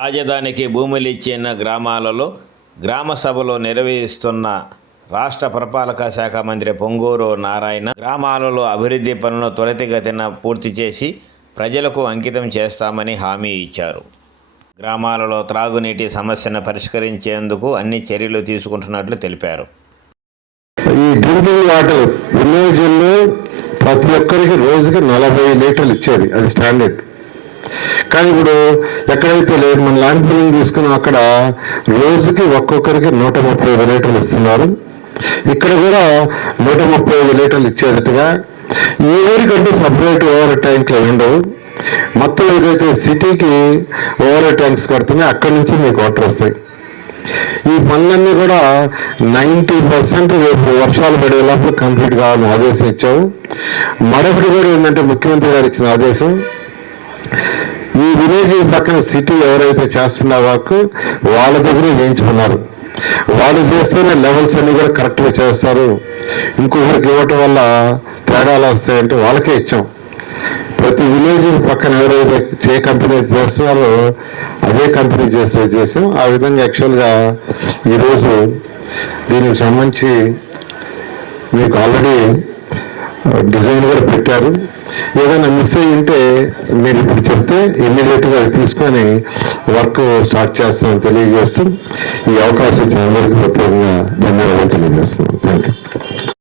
రాజధానికి భూములు ఇచ్చిన గ్రామాలలో గ్రామ సభలు నిర్వహిస్తున్న రాష్ట్ర పురపాలక శాఖ మంత్రి పొంగూరు నారాయణ గ్రామాలలో అభివృద్ధి పనులను త్వరితగతిన పూర్తి చేసి ప్రజలకు అంకితం చేస్తామని హామీ ఇచ్చారు. గ్రామాలలో త్రాగునీటి సమస్యను పరిష్కరించేందుకు అన్ని చర్యలు తీసుకుంటున్నట్లు తెలిపారు. ఈ డ్రింకింగ్ వాటర్ విలేజ్లో ప్రతి ఒక్కరికి రోజుకి నలభై లీటర్లు ఇచ్చేది అది స్టాండర్డ్. కానీ ఇప్పుడు ఎక్కడైతే లేదు మన ల్యాండ్ బిల్లింగ్ తీసుకున్నాం అక్కడ రోజుకి ఒక్కొక్కరికి నూట ముప్పై ఐదు లీటర్లు ఇస్తున్నారు. ఇక్కడ కూడా నూట ముప్పై ఐదు లీటర్లు ఇచ్చేటట్టుగా ఏ ఊరికంటే సపరేట్ ఓవర్ ట్యాంక్లు ఉండవు. మొత్తం ఏదైతే సిటీకి ఓవర్ ట్యాంక్స్ కడుతున్నాయి అక్కడి నుంచి మీకు వాటర్ వస్తాయి. ఈ పనులన్నీ కూడా నైంటీ పర్సెంట్ రేపు వర్షాలు పడేటప్పుడు కంప్లీట్ కావాలని ఆదేశం ఇచ్చావు. మరొకటి కూడా ఏంటంటే ముఖ్యమంత్రి గారు ఇచ్చిన ఆదేశం విలేజ్ పక్కన సిటీ ఎవరైతే చేస్తున్న వర్క్ వాళ్ళ దగ్గరే వేయించుకున్నారు. వాళ్ళు చేస్తేనే లెవెల్స్ అన్ని కూడా కరెక్ట్గా చేస్తారు. ఇంకొకరికి ఇవ్వటం వల్ల తేడాలు వస్తాయంటే వాళ్ళకే ఇచ్చాం. ప్రతి విలేజ్ పక్కన ఎవరైతే చే కంపెనీ చేస్తున్నారో అదే కంపెనీ చేస్తే చేసాం. ఆ విధంగా యాక్చువల్గా ఈరోజు దీనికి సంబంధించి మీకు ఆల్రెడీ డిజైన్ కూడా పెట్టారు. ఏదైనా మిస్ అయ్యి ఉంటే మీరు ఇప్పుడు చెప్తే ఇమ్మీడియట్గా అది తీసుకొని వర్క్ స్టార్ట్ చేస్తామని తెలియజేస్తూ ఈ అవకాశం ఇచ్చిన అందరికీ ప్రత్యేకంగా ధన్యవాదాలు తెలియజేస్తున్నాం థ్యాంక్ యూ